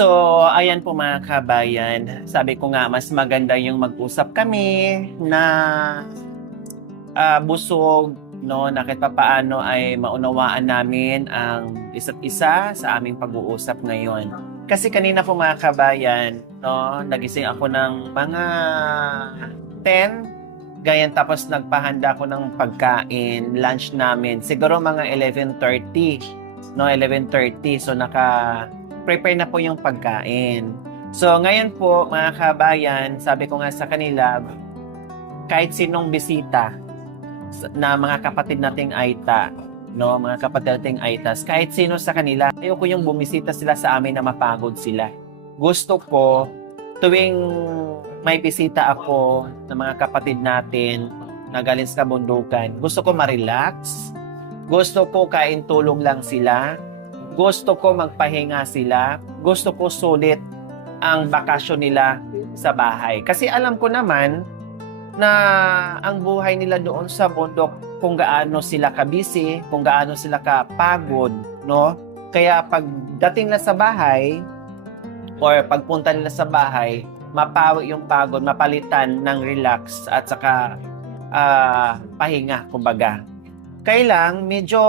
So, ayan po mga kabayan. Sabi ko nga, mas maganda yung mag-usap kami na busog, no, na kahit papaano ay maunawaan namin ang isa't isa sa aming pag-uusap ngayon. Kasi kanina po mga kabayan, no, nagising ako ng mga 10, ganyan, tapos nagpahanda ko ng pagkain, lunch namin. Siguro mga 11:30, no, 11:30. So, prepare na po yung pagkain. So, ngayon po, mga kabayan, sabi ko nga sa kanila, kahit sinong bisita na mga kapatid nating Aita, no, mga kapatid nating Aitas, kahit sino sa kanila, ayoko yung bumisita sila sa amin na mapagod sila. Gusto ko, tuwing may bisita ako ng mga kapatid natin na galing sa kabundukan, gusto ko ma-relax, gusto ko kain tulong lang sila, gusto ko magpahinga sila, gusto ko sulit ang bakasyon nila sa bahay. Kasi alam ko naman na ang buhay nila doon sa bundok, kung gaano sila kabisi, kung gaano sila kapagod, no? Kaya pagdating na sa bahay, or pagpunta nila sa bahay, mapawi yung pagod, mapalitan ng relax at saka pahinga, kumbaga. Kailang medyo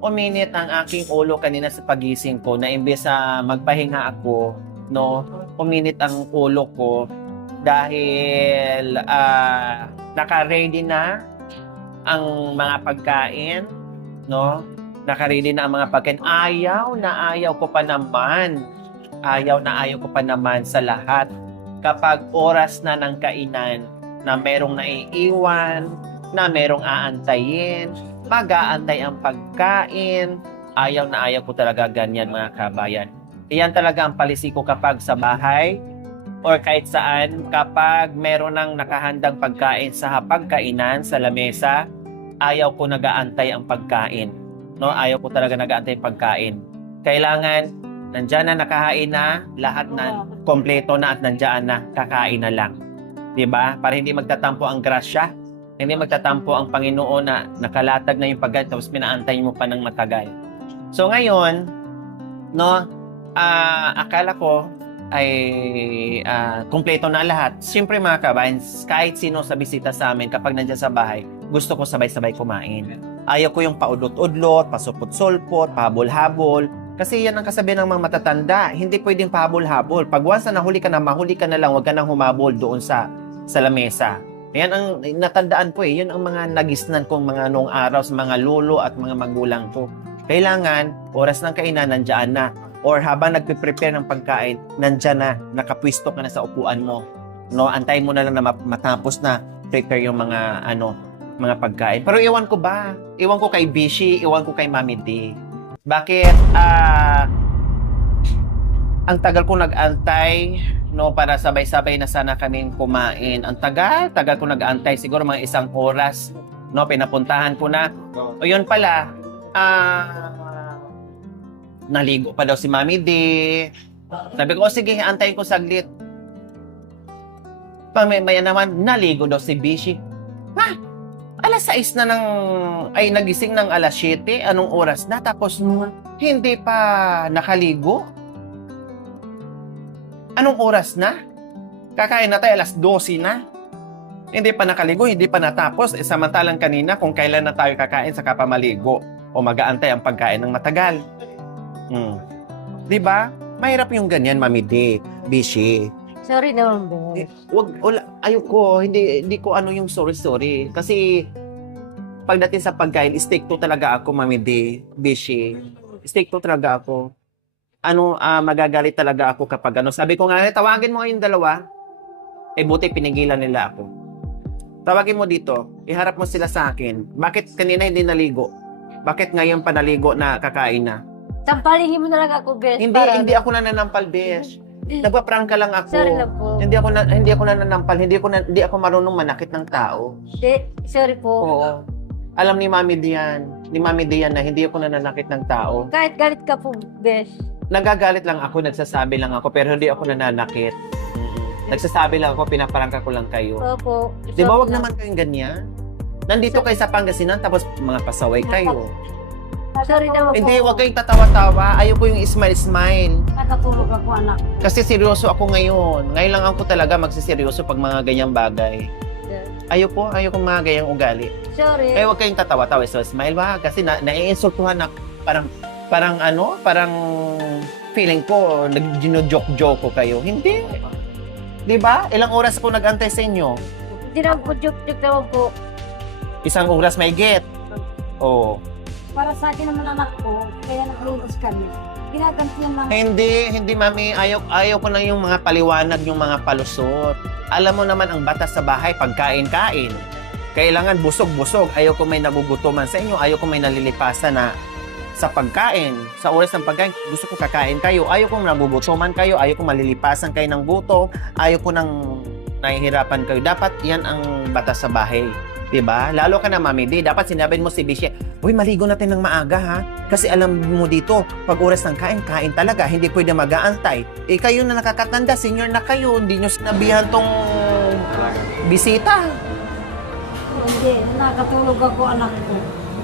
uminit ang aking ulo kanina sa pagising ko na imbes na magpahinga ako, no, uminit ang ulo ko dahil naka-ready na ang mga pagkain, no? Naka-ready na ang mga pagkain. Ayaw na ayaw ko pa naman sa lahat kapag oras na ng kainan na merong naiiwan, na merong aantayin, mag-aantay ang pagkain. Ayaw na ayaw ko talaga ganyan, mga kabayan. Iyan talaga ang palisi ko kapag sa bahay or kahit saan, kapag meron ng nakahandang pagkain sa hapagkainan, sa lamesa, ayaw ko nag-aantay ang pagkain. No? Ayaw ko talaga nag-aantay ang pagkain. Kailangan, nandyan na, nakahain na, lahat na, kompleto na at nandyan na, kakain na lang. Diba? Para hindi magtatampo ang grasya, hindi magtatampo ang Panginoon na nakalatag na yung pagkain, tapos pinaantay mo pa ng matagal. So ngayon, no, akala ko, ay kumpleto na lahat. Siyempre mga kabayan, kahit sino sa bisita sa amin, kapag nandiyan sa bahay, gusto ko sabay-sabay kumain. Ayaw ko yung paudot-udlot, pasupot-sulpot, pahabol-habol. Kasi yan ang kasabihan ng mga matatanda. Hindi pwedeng pahabol-habol. Pag once na nahuli ka na, mahuli ka na lang, huwag ka nang humabol doon sa lamesa. Yan ang natandaan ko eh. Yun ang mga nagisnan kong mga noong araw sa mga lolo at mga magulang ko. Kailangan, oras ng kainan, nandiyan na. Or habang nagpe-prepare ng pagkain, nandyan na, nakapwisto ka na sa upuan mo. No, antayin mo na lang na matapos na prepare yung mga mga pagkain. Pero iwan ko ba? Iwan ko kay Bishi, iwan ko kay Mami D. Bakit ang tagal ko nag-antay, no, para sabay-sabay na sana kaming kumain. Ang tagal ko nag-antay, siguro mga 1 oras, no, pinapuntahan ko na. O yun pala, naligo pa daw si Mami D. Sabi ko, sige, antayin ko saglit. Maya naman, naligo daw si Bishi. Ha? Alas 6 na nagising ng alas 7. Anong oras na? Tapos, hindi pa nakaligo? Anong oras na? Kakain na tayo, alas 12 na. Hindi pa nakaligo, hindi pa natapos. Samantalang kanina, kung kailan na tayo kakain, saka pa maligo. O mag-aantay ang pagkain ng matagal. Diba? Mahirap yung ganyan, Mami D, Bishi. Sorry naman, Bes. Ayoko, hindi ko yung sorry. Kasi, pagdating sa pagkain, stick to talaga ako, Mami D, Bishi. Stick to talaga ako. Magagalit talaga ako kapag Sabi ko nga, tawagin mo yung dalawa. Buti pinigilan nila ako. Tawagin mo dito, iharap mo sila sa akin. Bakit kanina hindi naligo? Bakit ngayon pa naligo na kakain na? Tampalingin mo na lang ako, Bes. Hindi ako nananampal, Besh. Nagpa-prank ka lang ako. Sorry lang po. Hindi ako nananampal, hindi ako marunong manakit ng tao. Sorry po. Oo. Alam ni Mami Dian na hindi ako nananakit ng tao. Kahit galit ka po, Bes. Nagagalit lang ako, nagsasabi lang ako, pero hindi ako nananakit. Nagsasabi lang ako, pinaparangka ko lang kayo. Opo. Di ba, wag naman kayong ganyan? Nandito kayo sa Pangasinan, tapos mga pasaway kayo. Sorry naman po. Hindi, huwag kayong tatawa-tawa. Ayoko yung smile-smile. Nakatulog ako, anak. Kasi seryoso ako ngayon. Ngayon lang ako talaga magsiseryoso pag mga ganyang bagay. Ayoko mga ganyang ugali. Sorry. Kaya huwag kayong tatawa-tawa. So, smile ba? Kasi naiinsultuhan na parang feeling ko, nag-joke ko kayo. Hindi. Di ba? Ilang oras ako nag-antay sa inyo? Hindi naman po, joke naman po. Isang oras may get. Oo. Para sa akin naman anak ko, kaya naglinis kami. Ginagantihan lang. Hindi mami. Ayaw ko na yung mga paliwanag, yung mga palusot. Alam mo naman ang batas sa bahay, pagkain-kain. Kailangan busog-busog. Ayaw ko may nagugutuman sa inyo. Ayaw ko may nalilipasan na sa pagkain. Sa oras ng pagkain, gusto ko kakain kayo. Ayaw kong nagugutuman kayo. Ayaw kong malilipasan kayo ng gutom. Ayaw ko nang nahihirapan kayo. Dapat yan ang batas sa bahay. Diba? Lalo ka na, Mami D. Dapat sinabihin mo si Bishi, uy, maligo natin ng maaga, ha? Kasi alam mo dito, pag oras ng kain, kain talaga. Hindi pwede mag-aantay. Eh, kayo na nakakatanda, senior na kayo. Hindi nyo sinabihan tong bisita. Hindi, nakatulog ako anak ko.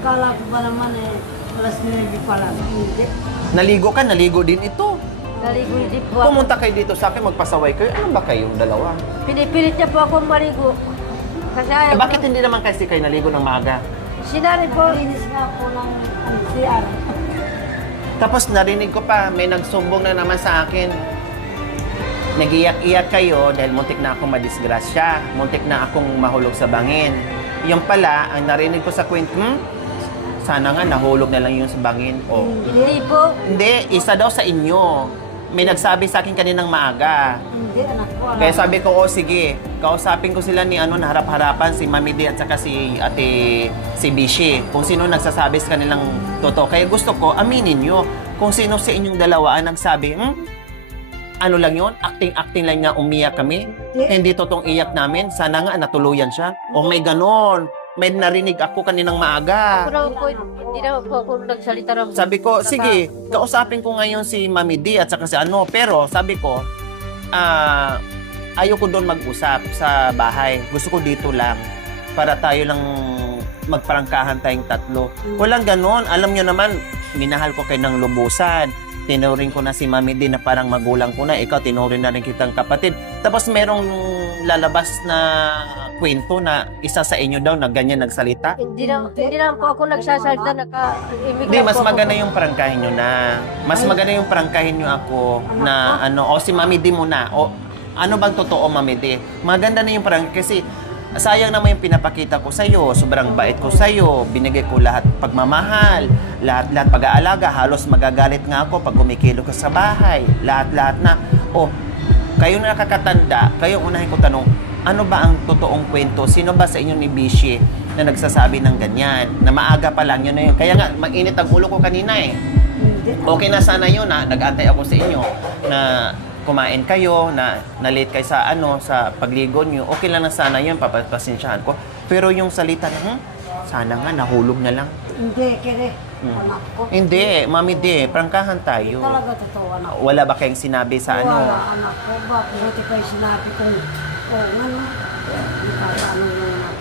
Akala ko ba naman alas 9 pa lang. Hindi. Naligo din ito. Naligo hindi po ako. Pumunta kayo dito sa akin, magpasaway kayo. Ano ba kayong dalawa? Pinipilit niya po ako maligo. Kasi ayaw Bakit hindi naman kasi kayo naligo ng maaga? Sinari po. Linis nga po ng CR. Tapos narinig ko pa, may nagsumbong na naman sa akin. Nagiyak-iyak kayo dahil muntik na akong madisgrasya. Muntik na akong mahulog sa bangin. Yung pala, ang narinig ko sa kwento, sana nga nahulog na lang yung sa bangin. Oh. Hindi po. Hindi, isa daw sa inyo. May nagsabi sa akin kaninang maaga. Hindi anak ko. Kaya sabi ko, oh sige, kausapin ko sila ni na harap-harapan, si Mami D at saka si si Bishi. Kung sino nagsasabi sa kanilang totoo. Kaya gusto ko, aminin nyo. Kung sino sa inyong dalawa ang nagsabi, ano lang yun? Acting-acting lang niya, umiyak kami. Hindi totoong iyak namin. Sana nga natuluyan siya. O may ganon. May narinig ako kaninang maaga. Ako naman po, hindi naman po ako nagsalita ng... Sabi ko, sige, kausapin ko ngayon si Mami D at saka si Pero sabi ko, ayoko doon mag-usap sa bahay. Gusto ko dito lang. Para tayo lang magparangkahan tayong tatlo. Walang ganon. Alam nyo naman, minahal ko kayo ng lubusan. Tinuring ko na si Mami D na parang magulang ko na. Ikaw, tinuring na rin kitang kapatid. Tapos merong lalabas na kwento na isa sa inyo daw na ganyan nagsalita. Hindi naman po ako nagsasalita, naka-imig Hindi, lang mas po ako. maganda yung prangkahin nyo na. Mas maganda yung prangkahin nyo ako na o si Mami D muna. O ano bang totoo, Mami D? Maganda na yung prangkahin kasi sayang naman yung pinapakita ko sa'yo. Sobrang bait ko sa'yo. Binigay ko lahat pagmamahal. Lahat pag-aalaga. Halos magagalit nga ako pag kumikilo ka sa bahay. Lahat na. O, kayo na nakakatanda, kayo unahin ko tanong, ano ba ang totoong kwento? Sino ba sa inyo ni Bishi na nagsasabi ng ganyan? Na maaga pa lang, yun na yun. Kaya nga, mag-init ang ulo ko kanina eh. Okay na sana yun na nag-antay ako sa inyo na kumain kayo, na late kayo sa sa pagligo nyo. Okay lang na sana yun, papasensyahan ko. Pero yung salita na, sana nga nahulog na lang. Hindi, kere. Anak ko. Hindi, Mami D, prangkahan tayo. Talaga totoo anak ko. Wala ba kayong sinabi sa Wala anak ko. Bakit buti pa yung sinabi ko? Nakakaano yung anak.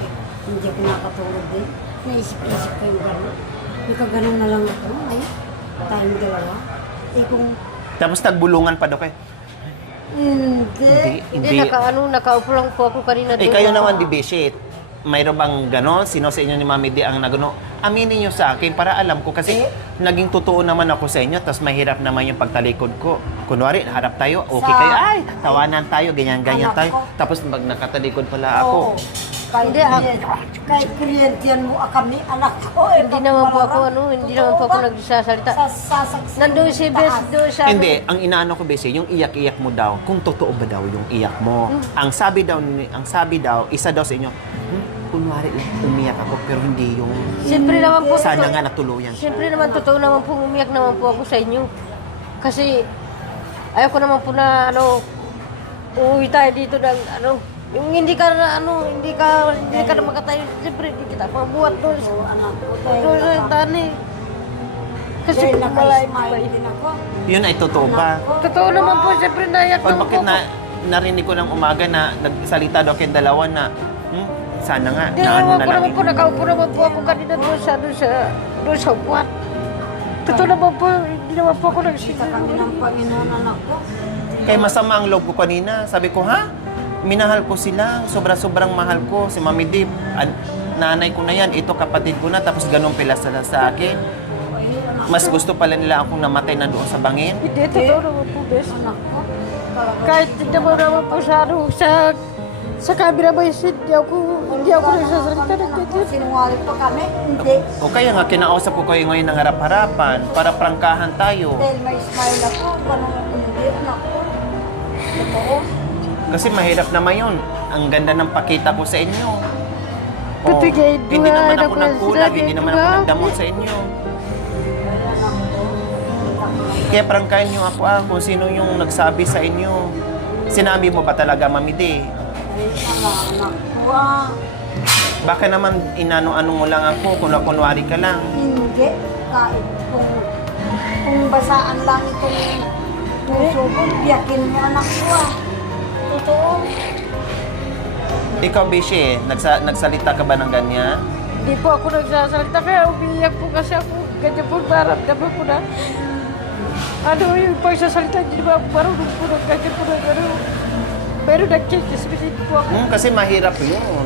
Hindi ko nakatulog din. Naisip-isip ko yung gano'n. Ganun na lang ako. Ay, tayong dalawa. Eh kung Tapos nagbulungan pa daw kayo. hindi. Hindi, nakaupo lang po ako kanina doon. Kayo naman, di Bishi, mayroon bang gano'n? Sino sa inyo ni Mami D ang nagano? Aminin nyo sa akin para alam ko kasi naging totoo naman ako sa inyo tapos mahirap naman yung pagtalikod ko. Kunwari, harap tayo, okay kayo, ay, tawanan tayo, ganyan-ganyan Anak tayo. ko. Tapos pag nakatalikod pala ako, Kahit kliyentiyan mo kami, anak ko. Hindi naman po ako, hindi naman po ako nagsasalita. Sasaksi. Nandun si Bes, doon sa... hindi, ang inaano ko, Bishi, yung iyak-iyak mo daw, kung totoo ba daw yung iyak mo. Ang sabi daw, isa daw sa inyo, kunwari lang, umiyak ako, pero hindi yung Siyempre naman po, sana nga natuluyan siya. siyempre naman totoo naman po, umiyak naman po ako sa inyo. Kasi, ayaw ko naman po na, uuwi tayo dito ng, yung hindi ka na, hindi ka na makatayo, siyempre, hindi kita mabuhat doon sa tani. Kasi Kasi kung malayo pa nakasmile yun. din ako. Yun ay totoo ba? Totoo naman po, siyempre naiyak Pag naman po bakit ako. narinig ko ng umaga na nagsalita daw kayong dalawa na, sana nga, Hindi na ano naman na po lang. nakaupo naman po ako kanina doon sa upuan. Totoo naman po, hindi naman po ako Kita kami nagsinungaling. ng Panginoon, anak ko. Kaya masama ang loob ko kanina. Sabi ko, ha? Minahal ko sila. Sobra-sobrang mahal ko. Si Mami Dip, nanay ko na yan. Ito kapatid ko na. Tapos ganun pila sila sa akin. Ay, anak Mas ko. gusto pala nila akong namatay na doon sa bangin. Hindi, totoo naman po, bes. Anak ko. Talaga. Kahit tignan mo naman po sa ano, sa camera ba yung hindi ako nagsasalita ng ganyan. Sinungaling pa kami? Hindi. O kaya nga, kinausap ko kayo ngayon ng harap-harapan para prangkahan tayo. Dahil may smile ako, ganun hindi, anak ko. Totoo. Kasi mahirap naman yun. Ang ganda ng pakita ko sa inyo. O, Patigay, hindi naman duwan ako ako nagkulag, sila, hindi naman ako diba? nagdamot sa inyo. Kaya anak ko, kita ko lang. Kaya prangkahin nyo ako kung sino yung nagsabi sa inyo. Sinabi mo ba talaga, Mami Di? Ay, anak ko Baka naman inano-ano mo lang ako, kunwari ka lang. Hindi. Kahit kung basaan lang itong puso ko, biyakin mo anak ko Totoo. Ikaw, Bishi, nagsalita ka ba ng ganyan? Hindi po ako nagsasalita, kaya umiiyak po kasi ako. Ganyan po, maramdaman ko na. Ano yung pagsasalita, hindi naman ako marunong po ng ganyan po ng ano. Pero nagkikismisin po ako. Kasi mahirap yun.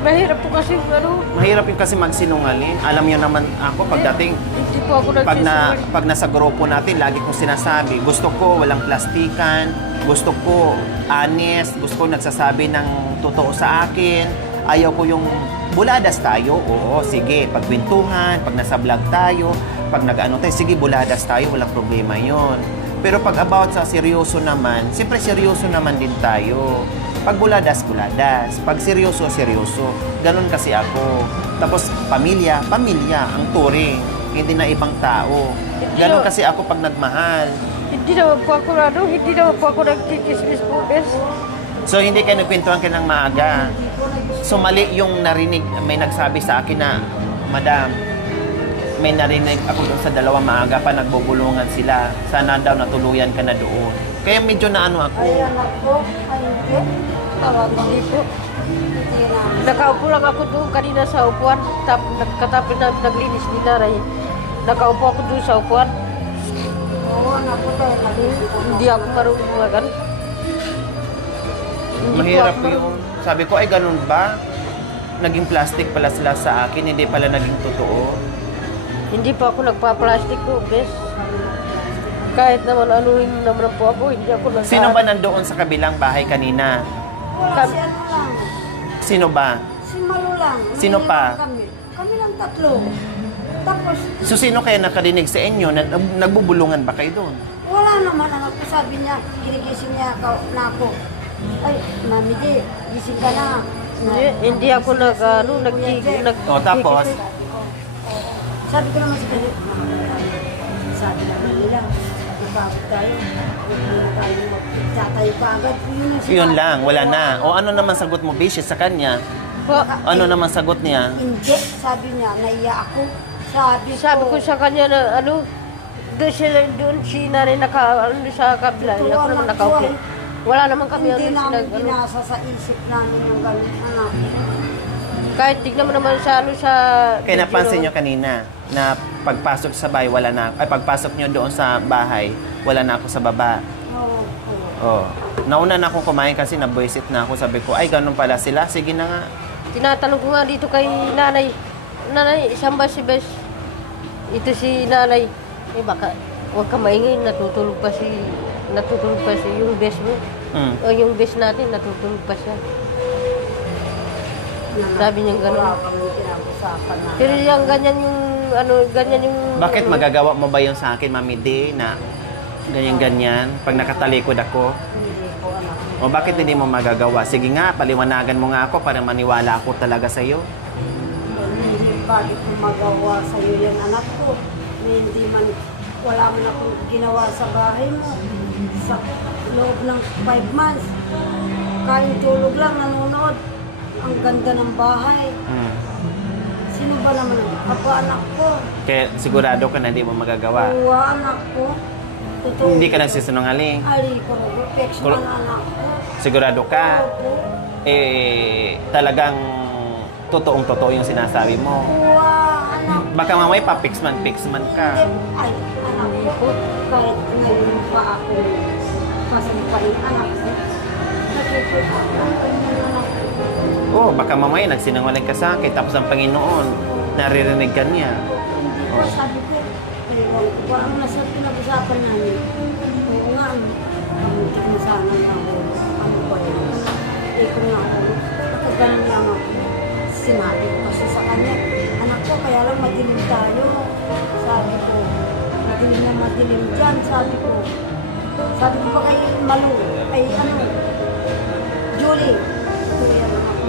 Mahirap po kasi ano, Mahirap yun kasi magsinungaling. Alam niyo naman ako pagdating, hindi po ako nagsisinungaling. pag nasa grupo natin, lagi kong sinasabi, gusto ko walang plastikan, gusto ko honest, gusto ko nagsasabi ng totoo sa akin, ayaw ko yung buladas tayo, oo, sige, pagkwentuhan, pag nasa vlog tayo, pag nag-ano tayo, sige, buladas tayo, walang problema yon. Pero pag about sa seryoso naman, siyempre seryoso naman din tayo. Pag buladas, buladas. Pag seryoso, seryoso. Ganon kasi ako. Tapos, pamilya, pamilya, ang turing. Hindi na ibang tao. Ganon kasi ako pag nagmahal. Hindi naman po ako ano, hindi naman po ako nagkikismis po, bes. So, hindi kayo nagkwentuhan ka ng maaga. So, mali yung narinig, may nagsabi sa akin na, Madam, may narinig ako doon sa dalawang maaga pa, nagbubulungan sila. Sana daw natuluyan ka na doon. Kaya medyo na ano ako. Ay, anak ko. Ay, hindi. Talaga. Hindi po. Hindi na. Nakaupo lang ako doon kanina sa upuan. Katapos na naglinis ni Naray. Nakaupo ako doon sa upuan. Oo, anak ko tayo. Hindi ako marunong gumagan. Hindi Mahirap po ako yung, sabi ko, ay ganun ba? Naging plastic pala sila sa akin, hindi pala naging totoo. Hindi pa ako nagpa-plastic po, bes. Kahit naman anuhin naman po ako, hindi ako nag- Sino ba nandoon sa kabilang bahay kanina? Wala si ano lang. Sino ba? Si Malo lang. Sino May pa? iwan Kami. Kami lang tatlo. Tapos, So sino kaya nakarinig sa inyo? Nagbubulungan ba kayo doon? wala naman anak ko. Sabi niya, ginigising niya na ako. Ay, Mami Di, gising ka na. Hindi ako nag, ano, O, tapos? Sabi ko naman sa kanila, sabi naman nila, ipabot tayo. Huwag tayo magtatayo ka agad. Yun lang, wala na. O ano naman sagot mo, Bishi, sa kanya? po. Ano naman sagot niya? Hindi, sabi niya, naiya ako. Sabi ko sa kanya na ano, doon si nanay ano, sa kabila. Ako naman nakaupo. Wala naman kami hindi ano, namin ano. binasa sa isip namin yung ganun, anak. Kahit tignan mo naman sa ano sa... Kaya napansin nyo kanina na pagpasok sa bahay, wala na, ay pagpasok nyo doon sa bahay, wala na ako sa baba. Oo, Oh. oo. Nauna na akong kumain kasi na-voice it na ako. Sabi ko, ay ganun pala sila. Sige na nga. Tinatanong ko nga dito kay nanay. Nanay, isang ba si Bes? Ito si nanay. Eh baka, huwag ka maingay, natutulog pa si yung Bes mo. Mm. O yung Bes natin, natutulog pa siya. Sabi niya gano'n. Wala kami pinag-usapan na. Pero yung ganyan yung, ano, ganyan yung... Bakit ano, magagawa mo ba yun sa akin, Mami D, na ganyan-ganyan, pag nakatalikod ako? Hindi ko, anak. O bakit hindi mo magagawa? Sige nga, paliwanagan mo nga ako para maniwala ako talaga sa'yo. Hindi, bakit ko magawa sa'yo yan, anak ko? Hindi man, wala man akong ginawa sa bahay mo. Sa loob ng 5 months. Kain tulog lang, nanonood. Ang ganda ng bahay. Hmm. Sino ba naman? Ako, anak ko. Kaya sigurado ka na hindi mo magagawa. Oo, anak ko. Totoo. Hindi ka nagsisinungaling. Ali ko, perfection Kul- na anak ko. Sigurado ka. Opo. Talagang totoong-totoo yung sinasabi mo. Oo, anak Baka mamay pa-fix man ka. Ay, anak ko, kahit ngayon pa ako, pasang pa yung anak ko, nakikita ko ang kanyang anak ko. Oh, baka mamay nagsinungaling ka sa akin, tapos ang Panginoon, naririnig ka niya. Hindi ko, sabi ko, pero ang nasa pinag-usapan namin, oo nga, pamuntik na sana ako, ano ba yun? Eh kung nga ako, nakagalan lang ako, sinabi ko kasi sa kanya, anak ko, kaya lang madilim tayo. Sabi ko, madilim na madilim dyan, sabi ko. Sabi ko pa kay Malu, ay ano, Julie, Julie, anak ako,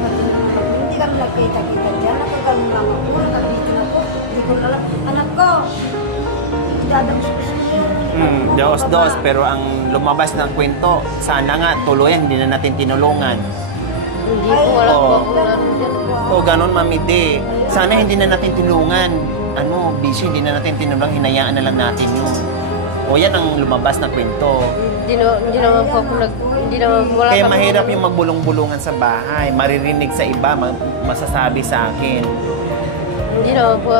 madilim na madilim. Hindi kami nagkita-kita dyan, nakagalan lang ako, nakabito na ako. Hindi ko alam, anak ko, dadams ko siya. Dos, pero ang lumabas ng kwento, sana nga tuluyan, hindi na natin tinulungan. Hindi ko wala po Oo. ako ano dyan. O ganon, Mami D. Sana hindi na natin tulungan. Ano, busy, hindi na natin tinulungan, hinayaan na lang natin yun. O yan ang lumabas na kwento. Hindi naman po ako hindi naman wala Kaya kami- mahirap yung magbulong-bulungan sa bahay, maririnig sa iba, masasabi sa akin. Hindi naman po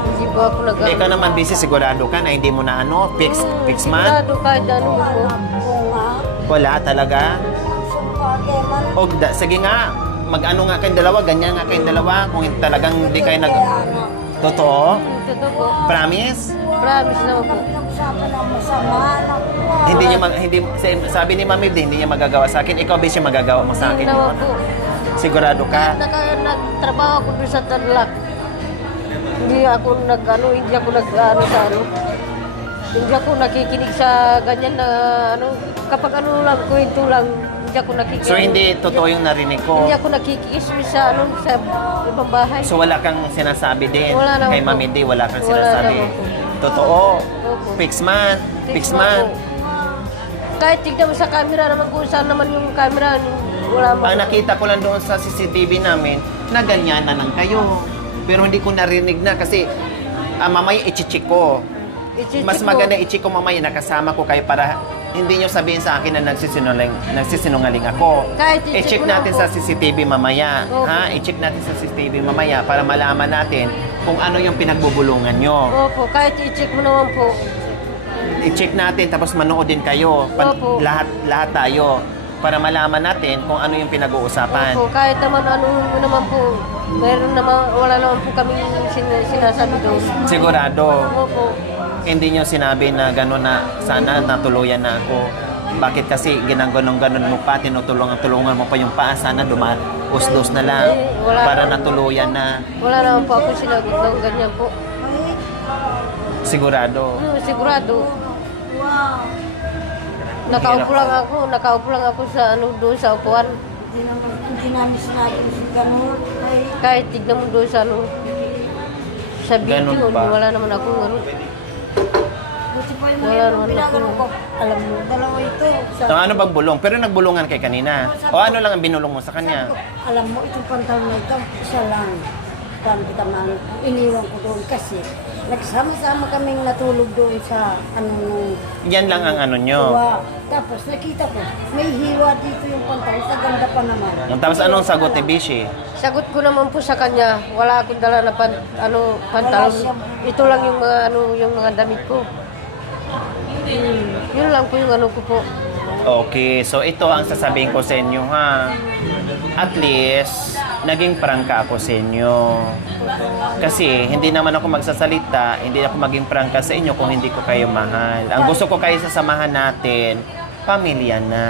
hindi po ako nag Ikaw naman busy, sigurado ka na hindi mo na fix man? Sigurado kahit ano po. Oo nga, Wala talaga? sumpa, kaya man, O sige nga, mag-ano nga kayong dalawa, ganyan nga kayong dalawa, kung talagang hindi kayo nag... kaya ano, Totoo? Totoo po. Promise? Promise naman po. pinag-usapan ng masama, anak ko. Hindi niya sabi ni Mami D, hindi niya magagawa sa akin. Ikaw busy magagawa mo sa akin. Hindi naman po. Sigurado ka? Nagtrabaho ako doon sa Tarlac. Hindi ako hindi ako sa hindi ako nakikinig sa ganyan na kapag lang, kwento lang, hindi ako nakikinig. So hindi totoo yung narinig ko. Hindi ako nakikismis sa sa ibang bahay. So wala kang sinasabi din Wala naman kay po. Mami D, wala kang Wala sinasabi. naman po. Totoo. Opo. Fix man. Fix man. po. Kahit tignan mo sa camera naman kung saan naman yung camera, wala mo. Ang nakita ko lang doon sa CCTV namin, na ganyan na lang kayo. Pero hindi ko narinig na kasi mamaya i-check ko. Mas maganda i-check ko mamaya, nakasama ko kayo para hindi nyo sabihin sa akin na nagsisinungaling ako. Kahit i-check I-check mo na natin po. sa CCTV mamaya. Opo. Ha? I-check natin sa CCTV mamaya para malaman natin kung ano yung pinagbubulungan nyo. Opo, kahit i-check mo naman po. I-check natin tapos manood din kayo. Opo. Lahat tayo para malaman natin kung ano yung pinag-uusapan. Opo, kahit naman naman po, wala naman po kami sinasabi doon. Sigurado. Opo. Hindi nyo sinabi na gano'n na sana natuluyan na ako. Bakit kasi ginaganon-ganon mo pa, tinutulungan mo pa yung paa, sana usdos na lang Wala para naman. natuluyan na. Wala naman po ako sinagot ng ganyan po. Sigurado. Sigurado. Wow, Nakaupo lang ako sa doon sa upuan. hindi namin sinabi si ganun. Ay, Kahit tignan mo doon sa sa Ganun video, ba? wala naman ako buti pa yung Wala naman pinagano ako. ko. Alam mo, dalawa ito. So, ano bang bulong? Pero nagbulungan kay kanina. O ano lang ang binulong mo sa kanya? Sabi ko, alam mo, itong pantalon na ito, isa lang. Paano kita man, iniwan ko doon kasi nagsama-sama kaming natulog doon sa ano Yan lang ang ano nyo. hiwa. Tapos nakita ko, may hiwa dito yung pantalon, sa ganda pa naman. Tapos anong sagot ni Bishi? Sagot ko naman po sa kanya, wala akong dala na pantalon. Ito lang yung mga yung mga damit ko. Yun lang po yung ko po. Okay, so ito ang sasabihin ko sa inyo ha. At least, naging prangka ako sa inyo. Kasi hindi naman ako magsasalita, hindi ako maging prangka sa inyo kung hindi ko kayo mahal. Ang gusto ko kayo sasamahan natin, pamilya na.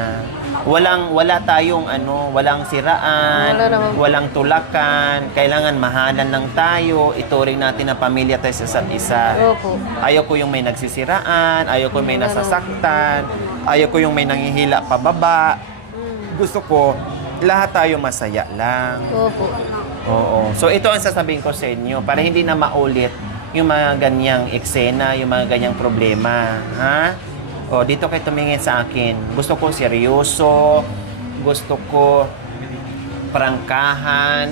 Wala tayong walang siraan, Wala naman. walang tulakan, kailangan mahalan lang tayo, ituring natin na pamilya tayo sa isa't isa. Opo. Ayaw ko yung may nagsisiraan, ayaw ko yung may nasasaktan, ayaw ko yung may nangihila pababa. Gusto ko, lahat tayo masaya lang. Opo. Oo. So ito ang sasabihin ko sa inyo para hindi na maulit yung mga ganyang eksena, yung mga ganyang problema. Ha? O, dito kayo tumingin sa akin. Gusto ko seryoso, gusto ko prangkahan,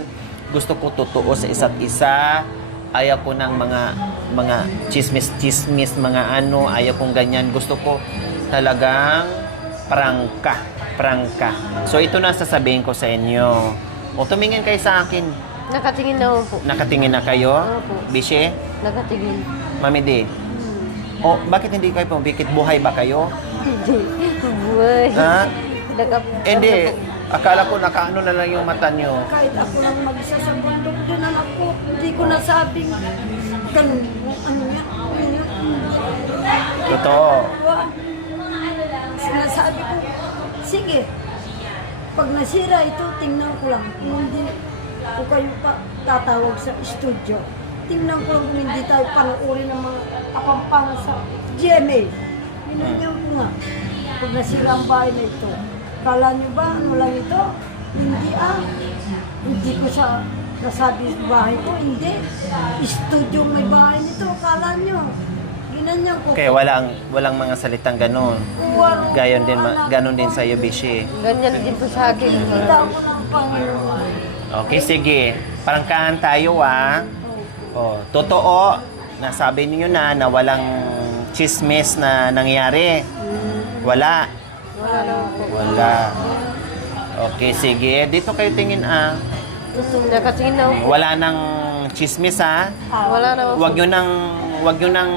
gusto ko totoo sa isa't isa. Ayaw ko ng mga chismis, mga ayaw kong ganyan. Gusto ko talagang prangka. So ito na sasabihin ko sa inyo. O tumingin kayo sa akin. Nakatingin naman po. Nakatingin na kayo? Opo. Bishe? Nakatingin. Mami D? O, bakit hindi kayo pumikit? Buhay ba kayo? Buhay. Ha? Hindi. Ano po? Akala ko nakaano na lang yung mata nyo. Kahit ako lang mag-isa sa bundok din anak ko, hindi ko nasabing ganun, ano yan, Totoo. sinasabi ko, sige, pag nasira ito, tingnan ko lang. Kung hindi ko kayo pa tatawag sa studio, tingnan ko lang kung hindi tayo panoorin ng mga kapampang sa GMA. Hinanyan ko nga, pag nasira ang bahay na ito, kala nyo ba, ano lang ito? Hindi hindi ko siya nasabi sa bahay ko, hindi. Studio may bahay nito, kala nyo. Ginanyan ko. Kaya walang mga salitang ganun. Ganon din sa iyo, Bishi. Ganyan din po sa akin. Kita ko ng Panginoon. Okay, sige. Parangkahan tayo, ah. Oh, totoo. Nasabi niyo na walang chismis na nangyari. Wala. Wala naman po. Wala. Okay, sige. Dito kayo tingin, ah. Nakatingin naman po. Wala nang chismis, ah. Wala naman po. Wag nyo nang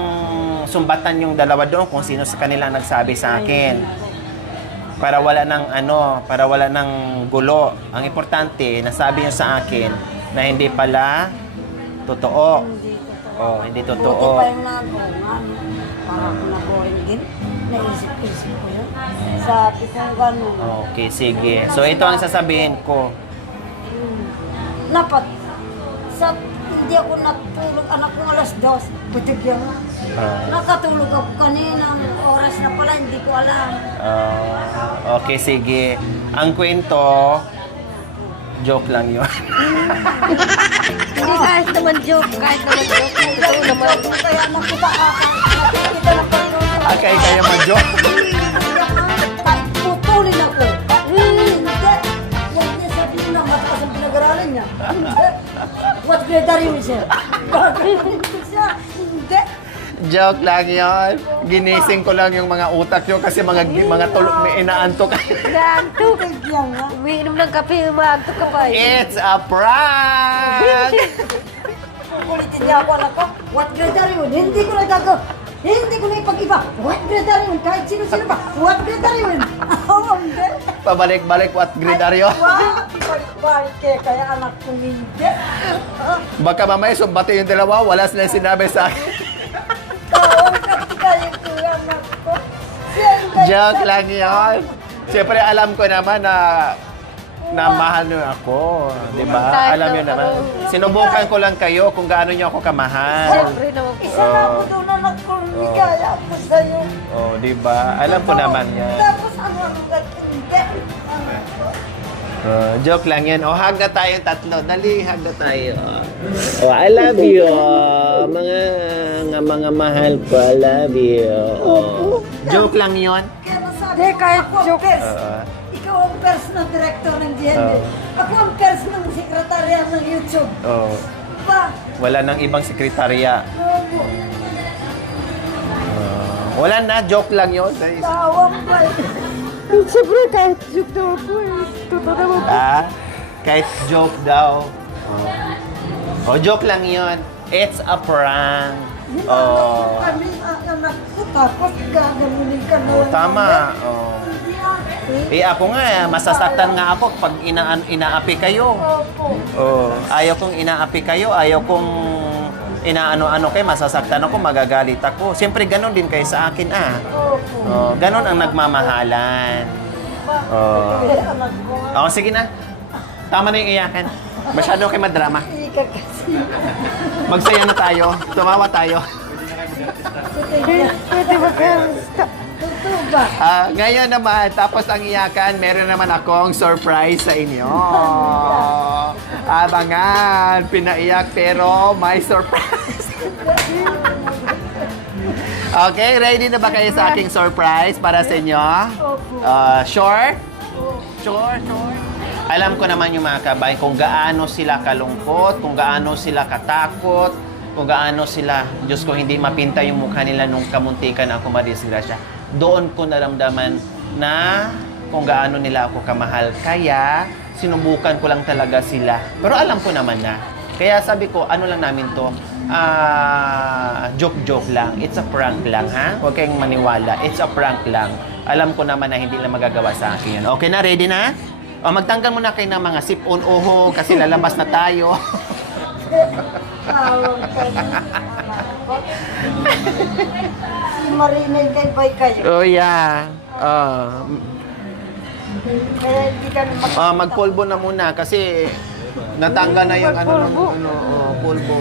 sumbatan yung dalawa doon kung sino sa kanila nagsabi sa akin. Para wala nang gulo. Ang importante, nasabi nyo sa akin na hindi pala totoo. Hindi Oh, hindi totoo. Buti totoo. pa yung nagungan. Para ako na-boring din. Naisip-isip ko yun. Sabi ko gano'n. Okay, sige. So, ito ang sasabihin ko. Dapat, hindi ako natulog, anak kong alas 2. Butig yan. Nakatulog ako kaninang oras na pala, hindi ko alam. Okay, sige. Ang kwento, joke lang yun. Hindi kahit naman joke. Totoo naman. Kaya nakita na Panginoon. Kaya mag-joke. Putulin ako. Hindi. Huwag niya sabihin na mataas ang pinag-aralan niya. Hindi. What grade are you, sir? Hindi. Joke lang yun. Ginising ko lang yung mga utak nyo kasi mga tulog may inaantok. Naantok. Bigyan nga. Umiinom ng kape, umaantok ka pa. It's a prank! Kukulitin niya ako, anak ko. What grade are you? Hindi ko nagagawa. Hindi ko na ipag-iba. What grade are you? Kahit sino-sino pa. What grade are you? Oo, hindi. Pabalik-balik, what grade are you? Wow! Pag-balik kaya anak ko hindi. Baka mamaya sumbati yung dalawa, wala silang sinabi sa akin. Tawang kasi kayo ko anak ko. Siyempre, Joke lang yun. Siyempre, alam ko naman na mahal nyo ako. Di ba? Kahit Alam nyo na- naman. Sinubukan ko lang kayo kung gaano nyo ako kamahal. Siyempre naman po. isa na ako doon anak ko. Ligaya ako sa'yo. Oh, di ba? Alam ko naman yan. Tapos ano hindi. Anak ko. Joke lang yan. O, hug na tayong tatlo. Dali, hug na tayo. Oh, I love you. Mga mahal ko. I love you. Oh. Joke lang yun. Kaya nasabi Hindi, ko, kahit ako ang joke. pers. Ikaw ang pers ng director ng GMA. Ako ang pers ng sekretarya ng YouTube. Oh. Ba? Wala nang ibang sekretarya. Opo. Wala na, joke lang yun. Tawang ba? Siyempre kahit joke naman po. Totoo naman po. Kahit joke daw. Oh, joke lang yun. It's a prank. Oh. Kami ang anak ko, tapos gaganunin ka na Oh, lang. tama. Oh. Hindi ate. Ako nga, masasaktan nga ako pag inaapi kayo. Opo. Oh, ayaw kong inaapi kayo, ayaw kong inaano-ano kayo, masasaktan ako, magagalit ako. Siyempre, ganon din kayo sa akin, ah. Opo. Oh, ganon ang nagmamahalan. Oh. Anak ko nga. Oh, sige na. Tama na yung iyakan. Masyado kayo madrama. Ika kasi. Magsaya na tayo. Tumawa tayo. Pwede ba kayo? Totoo ba? Ngayon naman, tapos ang iyakan, meron naman akong surprise sa inyo. Abangan, pinaiyak pero may surprise. Okay, ready na ba kayo sa aking surprise para sa inyo? Sure? Sure. Alam ko naman yung mga kabay kung gaano sila kalungkot, kung gaano sila katakot, kung gaano sila, Diyos ko, hindi mapinta yung mukha nila nung kamuntikan ako madisgrasya. Doon ko naramdaman na kung gaano nila ako kamahal. Kaya, sinubukan ko lang talaga sila. Pero alam ko naman na. Kaya sabi ko, ano lang namin to, joke-joke lang. It's a prank lang, ha? Huwag kayong maniwala. It's a prank lang. Alam ko naman na hindi lang magagawa sa akin. Okay na? Ready na? O, magtanggal muna kayo ng mga sip-on oho kasi lalabas na tayo. Tawag ka na. Si Marinel kay Bay kayo. Oh, yeah. Kaya hindi ka na Magpulbo na muna kasi natanggal na yung pulbo.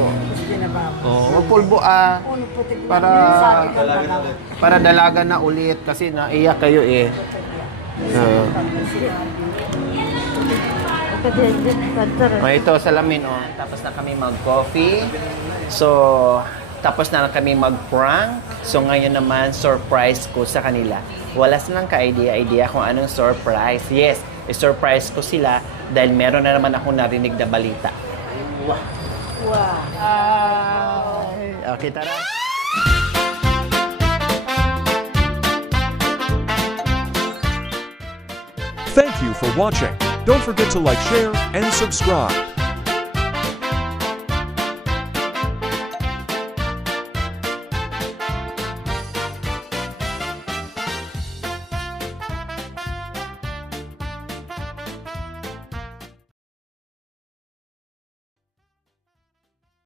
Pulbo para dalaga na ulit kasi naiyak kayo eh. Ito salamin tapos na kami mag-coffee. So, tapos na kami mag-prank. So, ngayon naman, surprise ko sa kanila. Wala silang ka-idea kung anong surprise. Yes, surprise ko sila dahil meron na naman akong narinig na balita. Wow. Okay, tara. Thank you for watching. Don't forget to like, share, and subscribe.